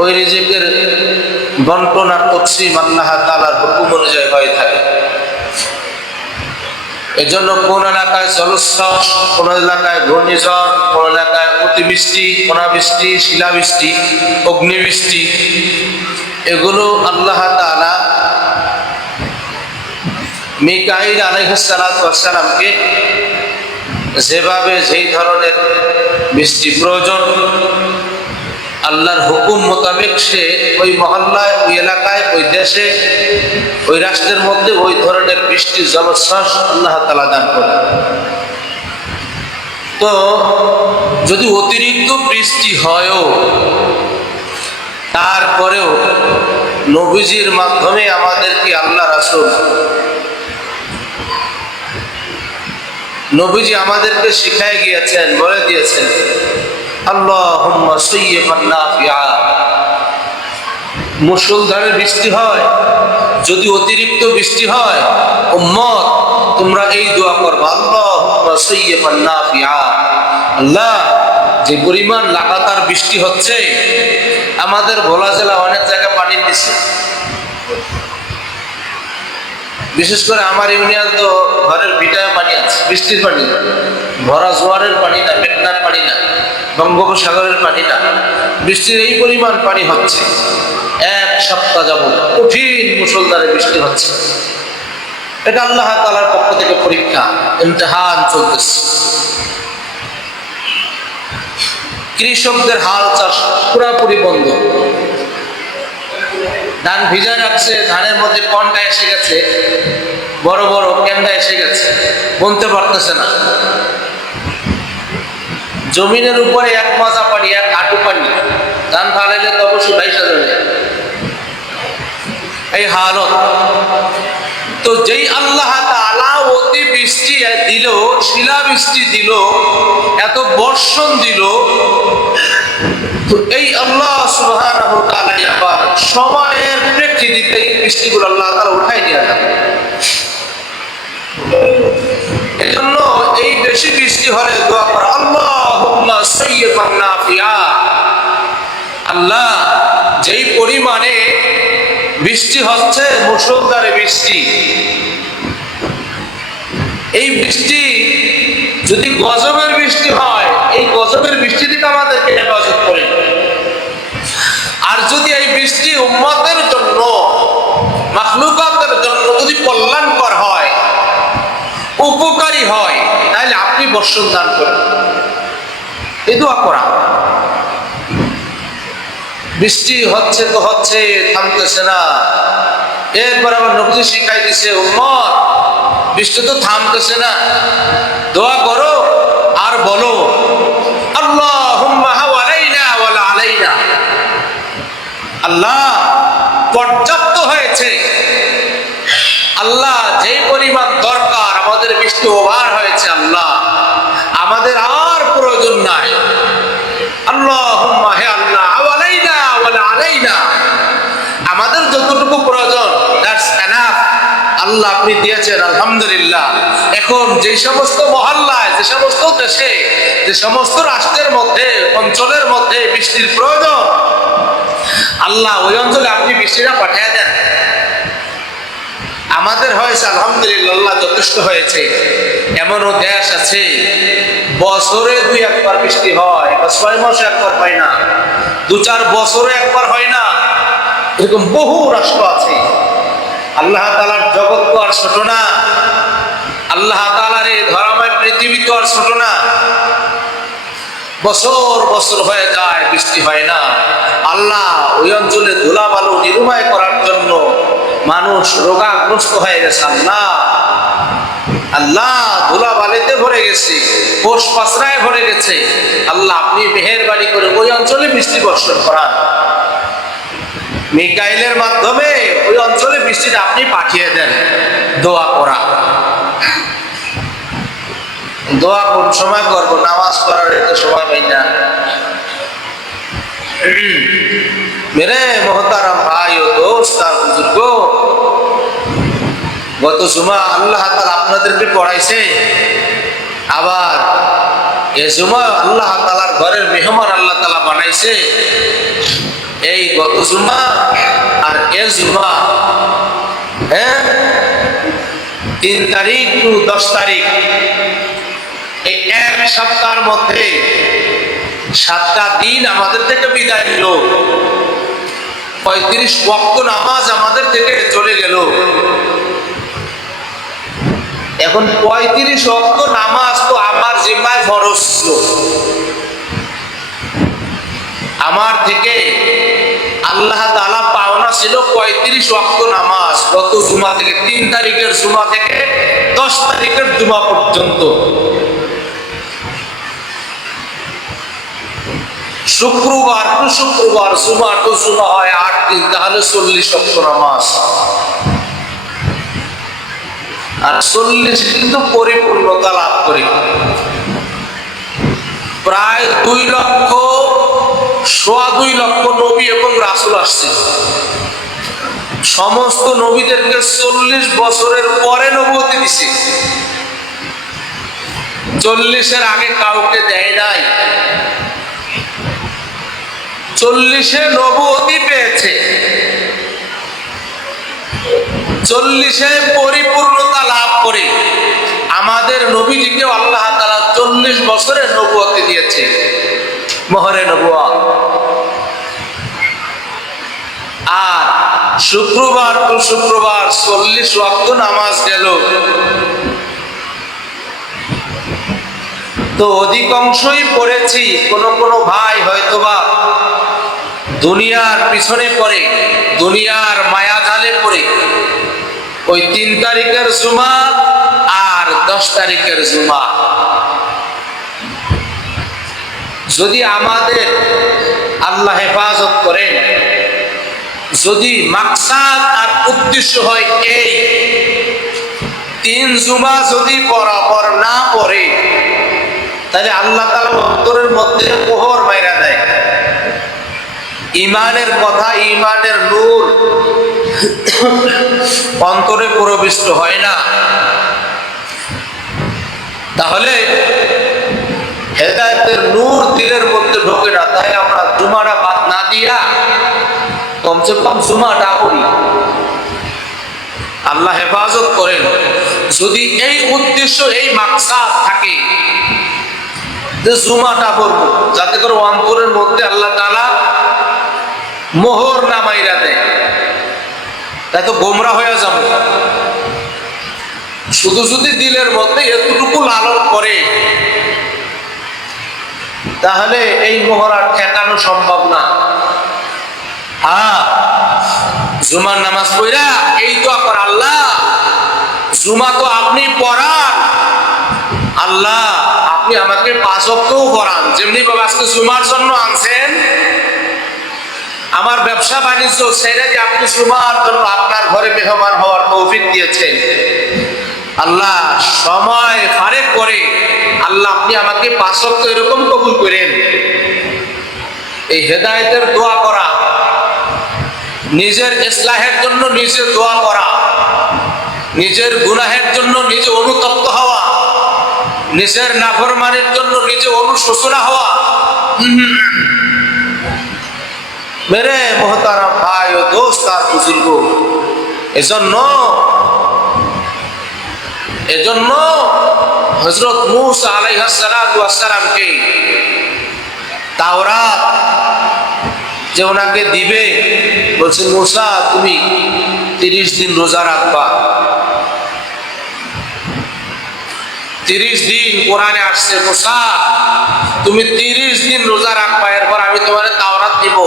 ওই রিজিকের বন্টন আর তকসিম আল্লাহ তাআলার হুকুম অনুযায়ী হয়ে থাকে। এজন্য কোন এলাকায় জলোচ্ছ্বাস, কোন এলাকায় ঘূর্ণিঝড়, কোন এলাকায় অতিবৃষ্টি, অনাবৃষ্টি, শিলাবৃষ্টি, অগ্নিবৃষ্টি, এগুলো আল্লাহ তাআলা মিকাঈল আলাইহিস সালাতু ওয়াস সালামকে যেভাবে যেই ধরনের বৃষ্টি প্রয়োজন আল্লাহর হুকুম মোতাবেক সে ওই মহল্লায়, ওই এলাকায়, ওই দেশে, ওই রাষ্ট্রের মধ্যে ওই ধরনের বৃষ্টির জলোচ্ছ্বাস আল্লাহ তাআলা দান করে। তো যদি অতিরিক্ত বৃষ্টি হয়ও, তারপরেও নবীজির মাধ্যমে আমাদেরকে আল্লাহ রাসূল নবীজি আমাদেরকে শিখায় গিয়েছেন, বলে দিয়েছেন আল্লাহুম্মা সাইয়্যিবান নাফিআ। মুষলধারে বৃষ্টি হয়, যদি অতিরিক্ত বৃষ্টি হয়, উম্মত তোমরা এই দোয়া করবা, আল্লাহুম্মা সাইয়্যিবান নাফিআ। আল্লাহ, যে পরিমাণ লাগাতার বৃষ্টি হচ্ছে, আমাদের ভোলা জেলা অনেক জায়গায় পানির নিচে, বিশেষ করে আমার ইউনিয়ন তো ঘরের ভিটায় পানি আছে, বৃষ্টির পানি, ভরা জোয়ারের পানি না, মেঘনার পানি না, বঙ্গোপসাগরের পানি না, বৃষ্টির এই পরিমাণ পানি হচ্ছে। এক সপ্তাহ যাবত কঠিন মুষলধারে বৃষ্টি হচ্ছে। এটা আল্লাহ তাআলার পক্ষ থেকে পরীক্ষা, ইমতিহান চলতেছে। কৃষকদের হাল চাষ পুরাপুরি বন্ধ। ধান ভিজায় রাখছে, ধানের মধ্যে কন্ডা এসে গেছে, বড় বড় কেন্ডা এসে গেছে, বুনতে পারতেছে না। জমিনের উপরে এক মাজা পানি, এক হাঁটু পানি, ধান ফালাইলে তো অবশ্যই ভাইসা যাবে, এই হালত। তো যেই আল্লাহ তাআলা অতি বৃষ্টি দিল, শিলাবৃষ্টি দিল, এত বর্ষণ দিল, তো এই আল্লাহ সুবহানাহু ওয়া তাআলা আবার সময়ের প্রেক্ষিতে বৃষ্টিগুলো আল্লাহ তাআলা উঠাই নিয়ে যান। এজন্য এই বেশি বৃষ্টি হলে দোয়া করা, আল্লাহুম্মা সাইয়্যিবান নাফিআ। আল্লাহ, যেই পরিমাণে বৃষ্টি হচ্ছে, মুষলধারে বৃষ্টি, এই বৃষ্টি যদি গজবের বৃষ্টি হয়, এই গজবের বৃষ্টি থেকে আমাদেরকে হেফাজত করে। আর যদি এই বৃষ্টি উম্মতের জন্য, মাখলুকাতের জন্য যদি কল্যাণকর হয়, উপকারী হয়, তাহলে আপনি বর্ষণ দান করেন। এই দোয়া করা। বৃষ্টি হচ্ছে তো হচ্ছে, থামতেছে না। এরপর আবার নবীজি শিখাই দিছে, উম্মত বৃষ্টি তো থামতেছে না, দোয়া করো আর বলো আল্লাহুম্মা হাওয়ালাইনা ওয়ালা আলাইনা। আল্লাহ, পর্যাপ্ত হয়েছে। আল্লাহ, যেই পরিমাণ দরকার আমাদের বৃষ্টি ওভার হয়েছে, আল্লাহ আমাদের আর প্রয়োজন নাই। আল্লাহুম্মা, হে আল্লাহ, হাওয়ালাইনা ওয়ালা আলাইনা, আমাদের যতটুকু প্রয়োজন দ্যাটস এনাফ। আল্লাহ আপনি দিয়েছেন, আলহামদুলিল্লাহ। এখন যে সমস্ত মহল্লায়, যে সমস্ত দেশে, যে সমস্ত রাষ্ট্রের মধ্যে, অঞ্চলের মধ্যে বৃষ্টির প্রয়োজন, আল্লাহ ওই অঞ্চলে আপনি বৃষ্টিটা পাঠিয়ে দেন। আমাদের হয়েছে আলহামদুলিল্লাহ, যথেষ্ট হয়েছে। এমনও দেশ আছে বছরে 2-1 বৃষ্টি হয়, 6 মাসে একবার হয় না, 2-4 বছরে একবার হয় না, এরকম বহু রাষ্ট্র আছে। আল্লাহ তাআলার জগৎ তো আর ছোট না, আল্লাহ তাআলার এই ধরাময় পৃথিবী তো আর ছোট না। বছর বছর হয়ে যায়, বৃষ্টি হয় না। আল্লাহ ওই অঞ্চলে ধুলাবালু নিরুপায় করার জন্য মানুষ রোগাগ্রস্ত হয়ে গেছে। আল্লাহ ধুলাবালিতে ভরে গেছে, কোষ পাসরায় ভরে গেছে। আল্লাহ আপনি মেহেরবানি করে ওই অঞ্চলে বৃষ্টি বর্ষণ করান। মিকাইলের মাধ্যমে ওই অঞ্চলে বৃষ্টিটা আপনি পাঠিয়ে দেন। দোয়া করা। দোয়া কোন সময় করবো? নামাজ পড়ার এত সময় পাই না। মেরে মোহতারাম ভাই ও দোস্ত আর বুজুর্গ, গত জুমা আল্লাহ তাআলা আপনাদেরকে পড়াইছে, আবার এ জুমা আল্লাহ তাআলার ঘরের মেহমান আল্লাহ তাআলা বানাইছে। এই গত জুমা আর এ জুমা, হ্যাঁ, 3 তারিখ টু 10 তারিখ, এই এক সপ্তাহের মধ্যে 7টা দিন আমাদের থেকে বিদায় নিল। 35 ওয়াক্ত নামাজ আমাদের থেকে চলে গেল। এখন 35 ওয়াক্ত নামাজ তো আমার জিম্মায় ফরজ ছিল। আমার থেকে আল্লাহ তাআলা পাওনা ছিল 35 ওয়াক্ত নামাজ, গত জুমা থেকে, 3 তারিখের জুমা থেকে 10 তারিখের জুমা পর্যন্ত। শুক্রবার টু শুক্রবার, জুমা টু জুমা হয় 8 দিন, তাহলে 40 ওয়াক্ত নামাজ। আর 40 কিন্তু পরিপূর্ণতা লাভ করে প্রায় 2 লক্ষ নবী এবং রাসূল আসছে। সমস্ত নবীদেরকে 40 বছরের পরে নবুয়তি দিছে, 40-এর আগে কাউকে দেয় নাই। 40-এ নবুয়তি পেয়েছে, 40-এ পরিপূর্ণতা লাভ করে আমাদের নবীজিকে আল্লাহ তাআলা 40 বছরের নবুয়তি দিয়েছে, মোহরে নবুয়ত। আর শুক্রবার টু শুক্রবার 40 ওয়াক্ত নামাজ গেল। তো অধিকাংশই পড়েছি, কোন ভাই হয়তোবা দুনিয়ার পিছনে পড়ে, দুনিয়ার মায়া জালে পড়ে ওই 3 তারিখের জুমা আর 10 তারিখের জুমা। যদি আমাদের আল্লাহ হেফাজত করেন, যদি মাকসাদ আর উদ্দেশ্য হয় এই 3 জুমা যদি বরাবর না পড়ে, তাহলে আল্লাহ তাআলা অন্তরের মধ্যে মোহর মাইরা দেয়। ইমানের কথা, ইমানের নূর অন্তরে প্রবিষ্ট হয় না। তাহলে হেদায়েতের নূর দিলের মধ্যে ঢোকে না। তাই আমরা জুমাটা বাদ না দিয়া কমসে কম জুমাটা পড়ি। আল্লাহ হেফাজত করেন। যদি এই উদ্দেশ্য, এই মাকসাদ থাকে যে জুমাটা পড়বো, যাতে করে অন্তরের মধ্যে আল্লাহ তাআলা মোহর না মাইরা দেয়, তাই তো গোমরা হয়ে যাবো। শুধু যদি দিলের মধ্যে এতটুকু লালন করে, তাহলে এই মোহর আর ঠেকানো সম্ভব না। হ্যাঁ, জুমার নামাজ পড়া এই দোয়া কর, আল্লাহ জুমা তো আপনি পড়ান, আল্লাহ আপনি আমাকে 5 ওয়াক্তও পড়ান। যেমনি বাবা আজকে জুমার জন্য আনছেন, আমার ব্যবসা বাণিজ্য ছেড়ে দিয়ে আপনি জুমার জন্য আপনার ঘরে মেহমান হওয়ার তৌফিক দিয়েছেন। আল্লাহ সময় ফারেক করে আল্লাহ আপনি আমাকে 5 ওয়াক্ত এরকম কবুল করেন। এই হেদায়েতের দোয়া করা, নিজের ইসলাহের জন্য নিজে দোয়া করা, নিজের গুনাহের জন্য নিজে অনুতপ্ত হওয়া, নিজের নাফরমানির জন্য নিজে অনুশোচনা হওয়া। মেরে মোহতারাম ভাই ও দোস্ত আর বুজুর্গ, এজন্য হযরত মূসা আলাইহিস সালাতু ওয়াস সালামকে তাওরাত যে ওনাকে দিবে, বলছে মূসা তুমি 30 দিন রোজা রাখবা। 30 দিন কোরআনে আসছে, মূসা তুমি 30 দিন রোজা রাখবা, এরপর আমি তোমার তাওরাত দিব।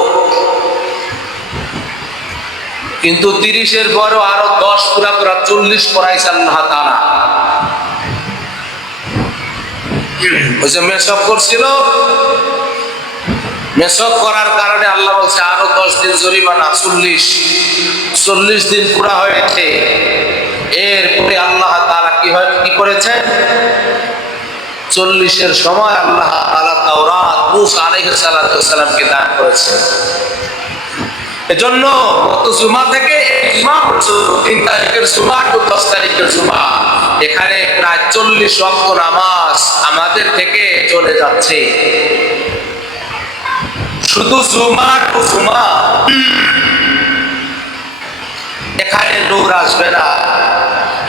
কিন্তু 30-এর পরও আরো 10 পুরা 40 করাইছে আল্লাহ তাআলা। ওই যে মেসক করছিল, মেসক করার কারণে আল্লাহ বলছে আরো 10 দিন জরিমানা, 40 দিন পুরা হয়েছে। এরপরে আল্লাহ তাআলা কি করেছে, 40-এর সময় আল্লাহ তাআলা তাওরাত মূসা আলাইহিস সালামকে দান করেছে। এজন্য গত জুমা থেকে 3 তারিখের জুমা টু 10 তারিখের জুমা, এখানে প্রায় 40 ওয়াক্ত নামাজ আমাদের থেকে চলে যাচ্ছে। শুধু জুমা টু জুমা এখানে নূর আসবে না,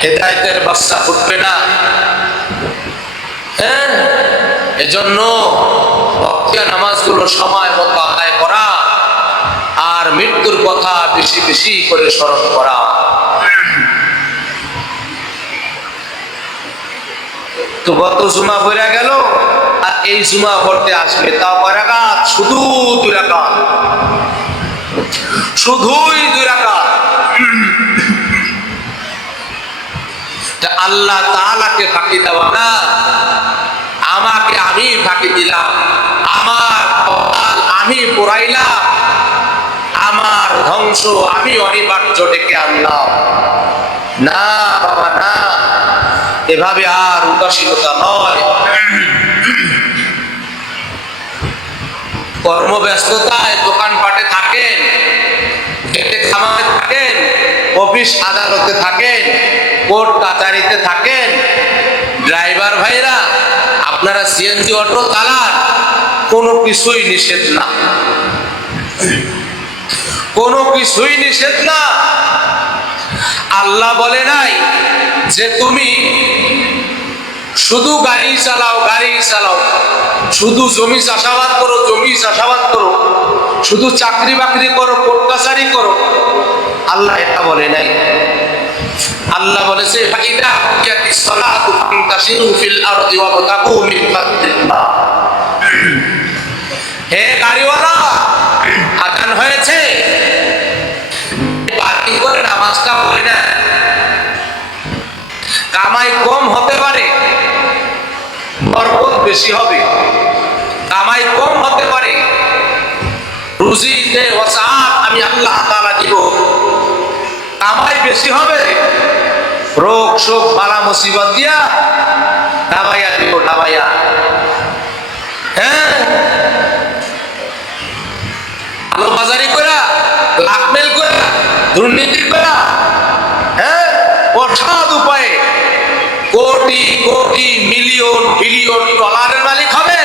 হেদায়েতের বাচ্চা ফুটবে না। হ্যাঁ, এজন্য বকরিয়া নামাজগুলো সময় মতো আদায় করা আর মৃত্যুর কথা বেশি বেশি করে স্মরণ করা। তো গত জুমা পড়ে গেল, আর এই জুমা পড়তে আসবে, তাও কয় রাকাত, শুধু 2 রাকাত, শুধুই 2 রাকাত। আল্লাহ তাআলাকে ফাঁকি দেওয়া না, আমাকে আমি ফাঁকি দিলাম, আমার আমি পুরাইলাম, আমার ধ্বংস আমি অনিবার্য ডেকে আনলাম। না বাবা না, এভাবে আর উদাসীনতা নয়। কর্মব্যস্ততায় দোকানপাটে থাকেন, খেতে খামারে থাকেন, অফিস আদালতে থাকেন, কোর্ট কাচারিতে থাকেন, ড্রাইভার ভাইরা আপনারা সিএনজি অটো চালান, কোনো কিছুই নিষেধ না, কোনো কিছুই নিষেধ না। আল্লাহ বলে নাই যে তুমি শুধু গাড়ি চালাও, গাড়ি চালাও, শুধু জমি চাষাবাদ করো, জমি চাষাবাদ করো, শুধু চাকরি বাকরি করো, কোর্ট কাছারি করো। আল্লাহ এটা বলে নাই। আল্লাহ বলেছে ফাইদা কুতিয়াতিস সালাতু ফান্তাশিরু ফিল আরদি ওয়াবতাগু মিন ফাদলিল্লাহ। হে গাড়িওয়ালা, আযান হয়েছে, পার্কিং করে নামাজটা পড়ে না। কামাই কম হতে পারে, বরকত বেশি হবে। কামাই কম হতে পারে, রুজিতে ওয়াসাআত আমি আল্লাহ তাআলা দিব। কামাই বেশি হবে, রোগ শোক বালা মুসিবত দিয়া ডাবাইয়া দিব, ডাবাইয়া। হ্যাঁ, আলো বাজারি করা, লাকমেল করা, দুর্নীতি করা, হ্যাঁ, অসাধ উপায়ে কোটি কোটি মিলিয়ন বিলিয়ন ডলারের মালিক হবে,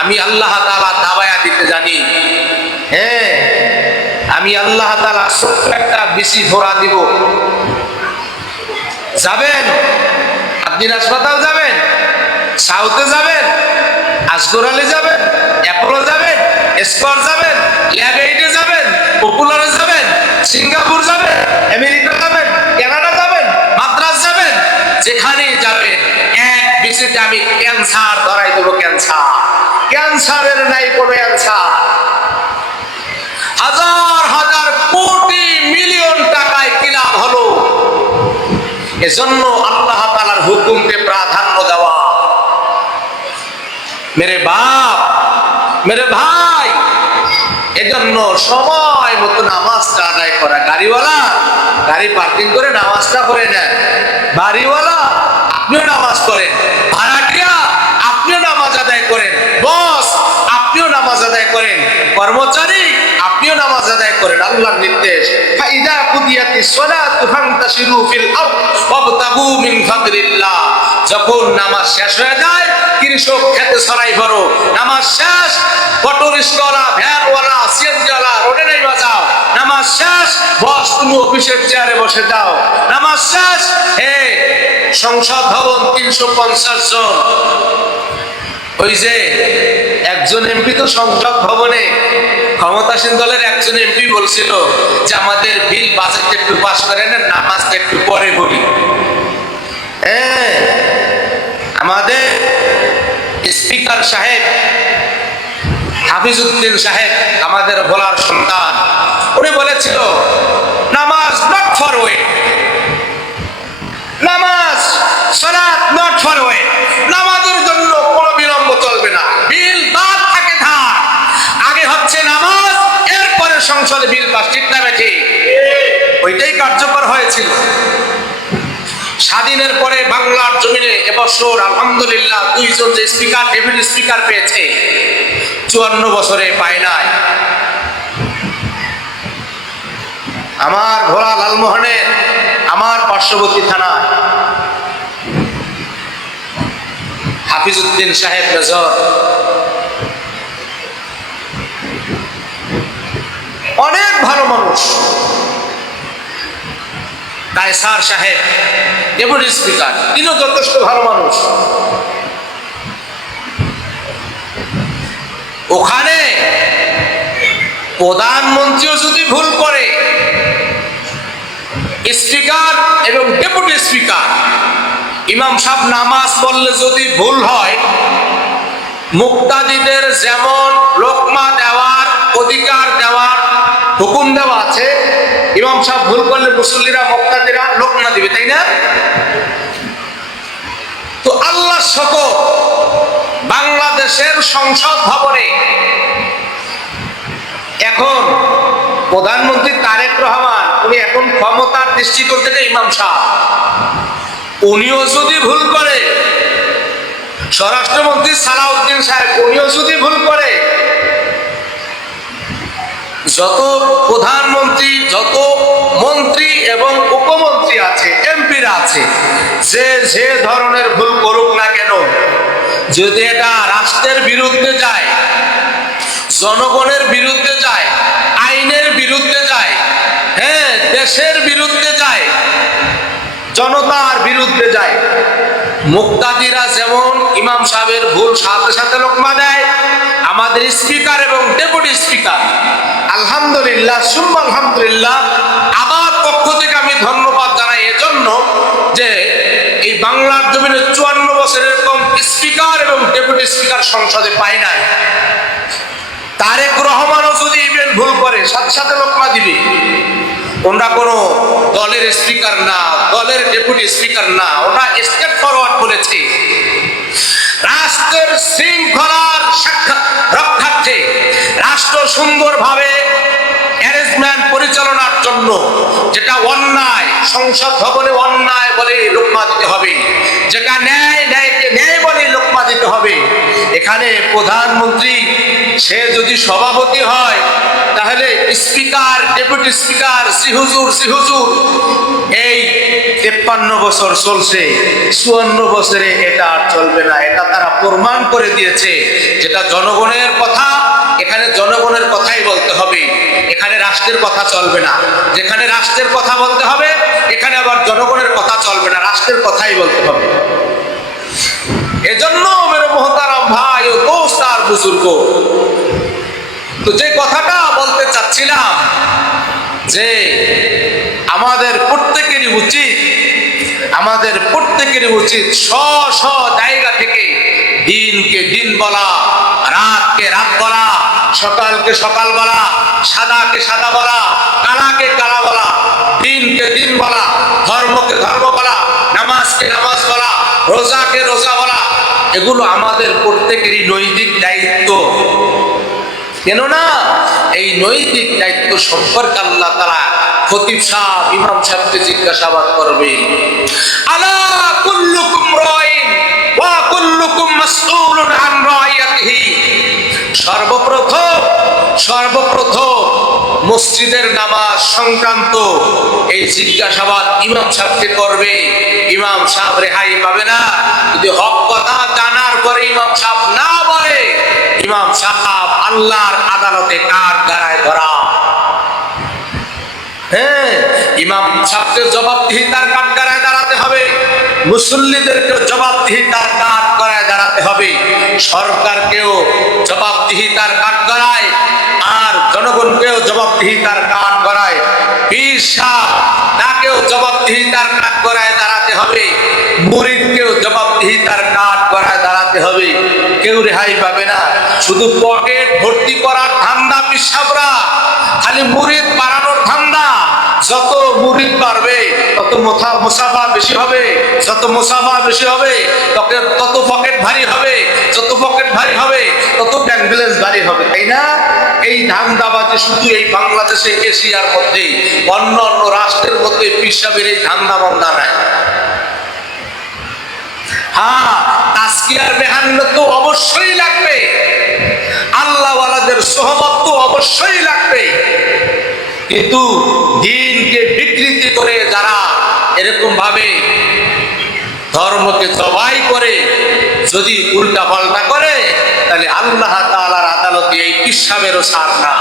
আমি আল্লাহ তাআলা দাবায়া দিতে জানি। হ্যাঁ, আমি আল্লাহ তাআলা একটা বেশি ধরা দিব। যাবেন আপনি, হাসপাতাল যাবেন, সাউথে যাবেন, আসগর আলী যাবেন, অ্যাপোলো যাবেন, স্কয়ার যাবেন, ল্যাবএইডে যাবেন, পপুলারে যাবেন, সিঙ্গাপুর যাবেন, আমেরিকা যাবেন, কানাডা যাবেন, মাদ্রাজ যাবেন, যেখানে যাবেন এক বিসিতে আমি ক্যান্সার ধরাই দেবো। ক্যান্সার, ক্যান্সারের নাই কোনো ক্যান্সার। হাজার হাজার কোটি মিলিয়ন টাকায় কি লাভ হলো? এজন্য আল্লাহ তাআলার হুকুমকে প্রাধান্য দেওয়া। মেরে বাপ, মেরে ভাই, এজন্য সময় মতো নামাজটা আদায় করা। গাড়িওয়ালা গাড়ি পার্কিং করে নামাজটা পড়ে নেন, বাড়িওয়ালা আপনিও নামাজ পড়েন, ভাড়াটিয়া আপনিও নামাজ আদায় করেন, বস আপনিও নামাজ আদায় করেন, কর্মচারী আপনিও নামাজ আদায় করেন। আল্লাহর নির্দেশ ফাইদা কুদিয়াতিস সালাতু ফান্তাশিরু ফিল আরদ ওয়াবতাগু মিন ফাদলিল্লাহ। যখন নামাজ শেষ হয়ে যায়, কৃষক খেতে ছড়াই পড়ো। নামাজ শেষ, অটো রিক্সাওয়ালা, ভ্যানওয়ালা, সিএনজিওয়ালা রোডে নেই বাজাও। নামাজ শেষ, বস তুমি অফিসের চেয়ারে বসে যাও। নামাজ শেষ, হে সংসদ ভবন 350 জন। ওই যে একজন এমপি তো সংসদ ভবনে, ক্ষমতাসীন দলের একজন এমপি বলছিল যে আমাদের বিল বাজেট একটু পাস করে নেন, নামাজটা একটু পরে বলি। হ্যাঁ, আমাদের স্পিকার সাহেব হাফিজউদ্দিন সাহেব, আমাদের ভোলার সন্তান, উনি বলেছিল নামাজ নট ফর ওয়েট, নামাজ সালাত নট ফর ওয়েট, নামাজের জন্য কোনো বিলম্ব চলবে না। বিল বাদ থাকে থাক, আগে হচ্ছে নামাজ, এরপরে সংসদে বিল পাস। ঠিক না বেঠিক? ওইটাই কার্যকর হয়েছিল। স্বাধীনের পরে বাংলার জমিনে এবছর আলহামদুলিল্লাহ 2 জন যে স্পিকার, ডেপুটি স্পিকার পেয়েছে, 54 বছরে পায় নাই। আমার ভোলা লালমোহনের, আমার পার্শ্ববর্তী থানা হাফিজউদ্দিন সাহেব মেজর, অনেক ভালো মানুষ। কায়সার সাহেব ডেপুটি স্পিকার, তিনিও যথেষ্ট ভালো মানুষ। ওখানে প্রধানমন্ত্রীও যদি ভুল করে, স্পিকার এবং ডেপুটি স্পিকার, ইমাম সাহেব নামাজ পড়লে যদি ভুল হয়, মুক্তাদিদের যেমন লোকমা দেওয়ার অধিকার দেওয়ার হুকুম দেওয়া আছে, ইমাম সাহেব ভুল করলে মুসল্লিরা মুক্তাদিরা লোকমা দিবে, তাই না? তো আল্লাহ শকর, বাংলাদেশের সংসদ ভবনে এখন প্রধানমন্ত্রী তারেক রহমান, উনি এখন ক্ষমতার দৃষ্টিকোণ থেকে ইমাম সাহেব, উনিও যদি ভুল করে, স্বরাষ্ট্রমন্ত্রী সালাউদ্দিন সাহেব উনিও যদি ভুল করে, যত প্রধানমন্ত্রী, যত মন্ত্রী এবং উপমন্ত্রী আছে, এমপিরা আছে, যে ধরনের ভুল করুক না কেন, যদি এটা রাষ্ট্রের বিরুদ্ধে যায়, জনগণের বিরুদ্ধে যায়, আইনের বিরুদ্ধে যায়, হ্যাঁ, দেশের বিরুদ্ধে যায়, জনতার বিরুদ্ধে যায়, মুক্তাদিরা যেমন ইমাম সাহেবের ভুল সাথে সাথে লোকমা দেয়, আমাদের স্পিকার এবং ডেপুটি স্পিকার আলহামদুলিল্লাহ সুম্মা আলহামদুলিল্লাহ আমার পক্ষ থেকে আমি ধন্যবাদ জানাই এজন্য যে এই বাংলার জমিনে 54 বছরের এরকম স্পিকার এবং ডেপুটি স্পিকার সংসদে পায় নাই। তারেক রহমানও যদি ইভেন ভুল করে সাথে সাথে লোকমা দিবে। ওনারা কোনো দলের স্পিকার না, দলের ডেপুটি স্পিকার না, ওরা স্টেট ফরওয়ার্ড বলেছে রাষ্ট্রের শৃঙ্খলার রক্ষার্থে, রাষ্ট্র সুন্দরভাবে অ্যারেঞ্জমেন্ট পরিচালনার জন্য যেটা অন্যায়, সংসদ ভবনে অন্যায় বলে লোকমা দিতে হবে, যেটা ন্যায়, ন্যায়কে ন্যায় বলে লোকমা দিতে হবে। এখানে প্রধানমন্ত্রী সে যদি সভাপতি হয়, তাহলে স্পিকার, ডেপুটি স্পিকার, শ্রীহুজুর এই 53 বছর চলছে, 54 বছরে এটা আর চলবে না। এটা তারা প্রমাণ করে দিয়েছে, যেটা জনগণের কথা, এখানে জনগণের কথাই বলতে হবে, এখানে রাষ্ট্রের কথা চলবে না। যেখানে রাষ্ট্রের কথা বলতে হবে, এখানে আবার জনগণের কথা চলবে না, রাষ্ট্রের কথাই বলতে হবে। এজন্য মেরে মোহতারাম ভাই ও দোস্ত আর বুজুর্গ, তো যে কথাটা বলতে চাচ্ছিলাম যে আমাদের প্রত্যেকেরই উচিত স্ব জায়গা থেকে দিনকে দিন বলা, রাতকে রাত বলা, সকালকে সকাল বলা, সাদাকে সাদা বলা, কালাকে কালা বলা, দিনকে দিন বলা, ধর্মকে ধর্ম বলা, নামাজকে নামাজ বলা, রোজাকে রোজা বলা, এগুলো আমাদের প্রত্যেকেরই নৈতিক দায়িত্ব। কেননা এই নৈতিক দায়িত্ব সম্পর্কে আল্লাহ তাআলা খতিব সাহেব, ইমাম সাহেবকে জিজ্ঞাসাবাদ করবে। আলা কুল্লুকুম রাইন ওয়া কুল্লুকুম মাসউলুন আন রাইয়াতিহি। সর্বপ্রথম মসজিদের নামাজ সংক্রান্ত এই জিজ্ঞাসাবাদ ইমাম সাহেবকে করবে। ইমাম সাহেব রেহাই পাবে না। যদি হক কথা জানার পরে ইমাম সাহেব না বলে, ইমাম সাহেব আল্লাহর আদালতে কাঠ গড়ায় ধরা। হ্যাঁ, ইমাম সাহেবকে জবাবদিহিতার কাঠ গড়ায় দাঁড়াতে হবে, মুসল্লিদেরকে জবাবদিহিতার কাঠ গড়ায় দাঁড়াতে হবে, সরকারকেও জবাবদিহিতার কাঠ গড়ায়, আর জনগণকেও জবাবদিহিতার কাঠ গড়ায়, পীর সাহেব তাকেও জবাবদিহিতার কাঠ গড়ায় দাঁড়াতে হবে, মুরিদকেও জবাবদিহিতার কাঠ গড়ায় দাঁড়াতে হবে। কেউ রেহাই পাবে না। শুধু পকেট ভর্তি করার ধান্দা পীর সাহেবরা, খালি মুরিদ বাড়ানোর ধান্দা। যত মুরিদ বাড়বে তত মুসাফা বেশি হবে, যত মুসাফা বেশি হবে তত পকেট ভারী হবে, যত পকেট ভারী হবে তত ব্যাংক ব্যালেন্স ভারী হবে, তাই না? এই ধান্দাবাজি শুধু এই বাংলাদেশে, এশিয়ার মধ্যে, অন্য অন্য রাষ্ট্রের মধ্যে পীর সাহেবের এই ধান্দা বন্ধা নাই। হ্যাঁ, তাজকিয়ার মেহনত তো অবশ্যই লাগবে, আল্লাহওয়ালাদের সোহবত তো অবশ্যই লাগবে, কিন্তু দিনকে বিকৃতি করে যারা এরকম ভাবে ধর্মকে জবাই করে যদি উল্টা পাল্টা করে, তাহলে আল্লাহ তাআলার আদালতে এই পীর সাহেবেরও ছাড় না।